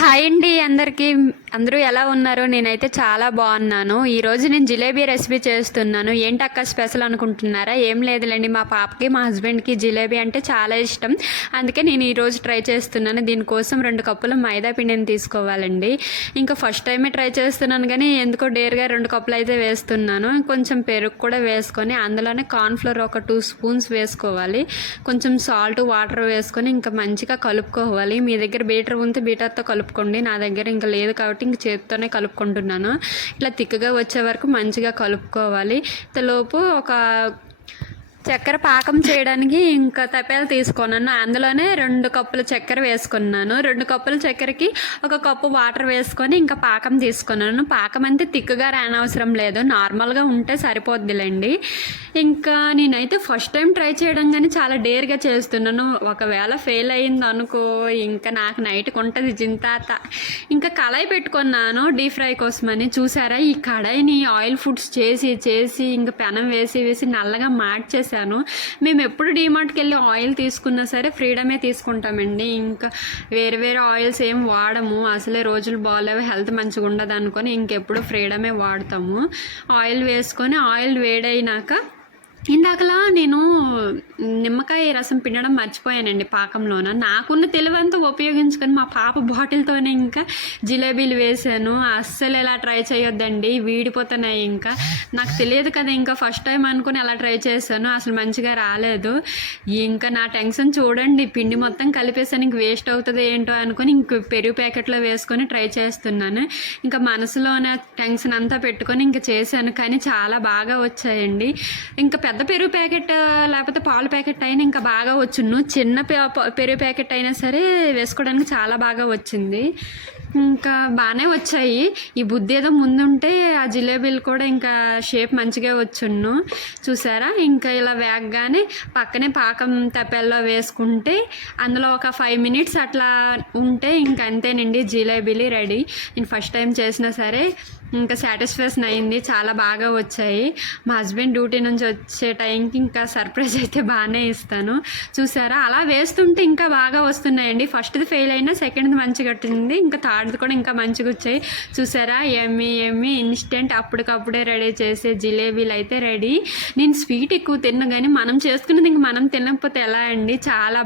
Hi అండి అందరికీ. అందరూ ఎలా ఉన్నారు? నేనైతే చాలా బాగున్నాను. ఈరోజు నేను జిలేబీ రెసిపీ చేస్తున్నాను. ఏంటక్క స్పెషల్ అనుకుంటున్నారా? ఏం లేదులేండి, మా పాపకి మా హస్బెండ్కి జిలేబీ అంటే చాలా ఇష్టం. అందుకే నేను ఈరోజు ట్రై చేస్తున్నాను. దీనికోసం 2 కప్పుల మైదా పిండిని తీసుకోవాలండి. ఇంకా ఫస్ట్ టైమే ట్రై చేస్తున్నాను కానీ ఎందుకో డేర్గా 2 కప్పులు అయితే వేస్తున్నాను. కొంచెం పెరుగు కూడా వేసుకొని అందులోనే కార్న్ఫ్లోర్ ఒక 2 స్పూన్స్ వేసుకోవాలి. కొంచెం సాల్ట్ వాటర్ వేసుకొని ఇంకా మంచిగా కలుపుకోవాలి. మీ దగ్గర బీటర్ ఉంటే బీటర్తో కలుపుకోండి. నా దగ్గర ఇంకా లేదు కాబట్టి ఇంక చేతితోనే కలుపుకుంటున్నాను. ఇట్లా తిక్కగా వచ్చే వరకు మంచిగా కలుపుకోవాలి. ఇంతలోపు ఒక చక్కెర పాకం చేయడానికి ఇంకా తపేలు తీసుకున్నాను. అందులోనే 2 కప్పుల చక్కెర వేసుకున్నాను. 2 కప్పుల చక్కెరకి 1 కప్పు వాటర్ వేసుకొని ఇంకా పాకం తీసుకున్నాను. పాకం అంతే తిక్కుగా రానవసరం లేదు, నార్మల్గా ఉంటే సరిపోద్దిలేండి. ఇంకా నేనైతే ఫస్ట్ టైం ట్రై చేయడం కానీ చాలా డేర్గా చేస్తున్నాను. ఒకవేళ ఫెయిల్ అయింది అనుకో ఇంకా నాకు నైట్కి ఉంటుంది జింతాత. ఇంకా కళాయి పెట్టుకున్నాను డీప్ ఫ్రై కోసమని. చూసారా, ఈ కడాయిని ఆయిల్ ఫుడ్స్ చేసి ఇంకా పెనం వేసి నల్లగా మార్చేసి మేము ఎప్పుడు డీమార్ట్కి వెళ్ళి ఆయిల్ తీసుకున్నా సరే ఫ్రీడమే తీసుకుంటామండి. ఇంకా వేరే ఆయిల్స్ ఏం వాడము. అసలే రోజులు బాగాలేవు, హెల్త్ మంచిగా ఉండదు అనుకొని ఇంకెప్పుడు ఫ్రీడమే వాడతాము. ఆయిల్ వేసుకొని ఆయిల్ వేడైనాక ఇందాకలా నేను నిమ్మకాయ రసం పిండడం మర్చిపోయానండి పాకంలోన. నాకున్న తెలివంతా ఉపయోగించుకొని మా పాప బాటిల్తోనే ఇంకా జిలేబీలు వేసాను. అస్సలు ఎలా ట్రై చేయొద్దండి, వీడిపోతున్నాయి. ఇంకా నాకు తెలియదు కదా, ఇంకా ఫస్ట్ టైం అనుకుని అలా ట్రై చేశాను. అసలు మంచిగా రాలేదు. ఇంకా నా టెన్షన్ చూడండి, పిండి మొత్తం కలిపేసాను. ఇంక వేస్ట్ అవుతుంది ఏంటో అనుకుని ఇంక పెరుగు ప్యాకెట్లో వేసుకొని ట్రై చేస్తున్నాను. ఇంకా మనసులోనే టెన్షన్ అంతా పెట్టుకొని ఇంకా చేశాను. కానీ చాలా బాగా వచ్చాయండి. ఇంకా పెద్ద పెరుగు ప్యాకెట్ లేకపోతే పాలు ప్యాకెట్ అయినా ఇంకా బాగా వచ్చును. చిన్న పెరుగు ప్యాకెట్ అయినా సరే వేసుకోవడానికి చాలా బాగా వచ్చింది. ఇంకా బాగానే వచ్చాయి. ఈ బుద్ధి ఏదో ముందుంటే ఆ జిలేబీలు కూడా ఇంకా షేప్ మంచిగా వచ్చును. చూసారా, ఇంకా ఇలా వేగగానే పక్కనే పాకం తపెల్లో వేసుకుంటే అందులో ఒక 5 మినిట్స్ అట్లా ఉంటే ఇంక అంతేనండి, జిలేబీలు రెడీ. నేను ఫస్ట్ టైం చేసినా సరే ఇంకా సాటిస్ఫాక్షన్ అయింది, చాలా బాగా వచ్చాయి. మా హస్బెండ్ డ్యూటీ నుంచి వచ్చే టైంకి ఇంకా సర్ప్రైజ్ అయితే బాగానే ఇస్తాను. చూసారా, అలా వేస్తుంటే ఇంకా బాగా వస్తున్నాయండి. ఫస్ట్ది ఫెయిల్ అయినా సెకండ్ది మంచిగా వచ్చింది, ఇంకా థర్డ్ది కూడా ఇంకా మంచిగా వచ్చాయి. చూసారా, ఎమ్మి ఇన్స్టెంట్ అప్పటికప్పుడే రెడీ చేసే జిలేబీలు అయితే రెడీ. నేను స్వీట్ ఎక్కువ తిన్నా కానీ మనం చేసుకునేది ఇంక మనం తినకపోతే ఎలా అండి, చాలా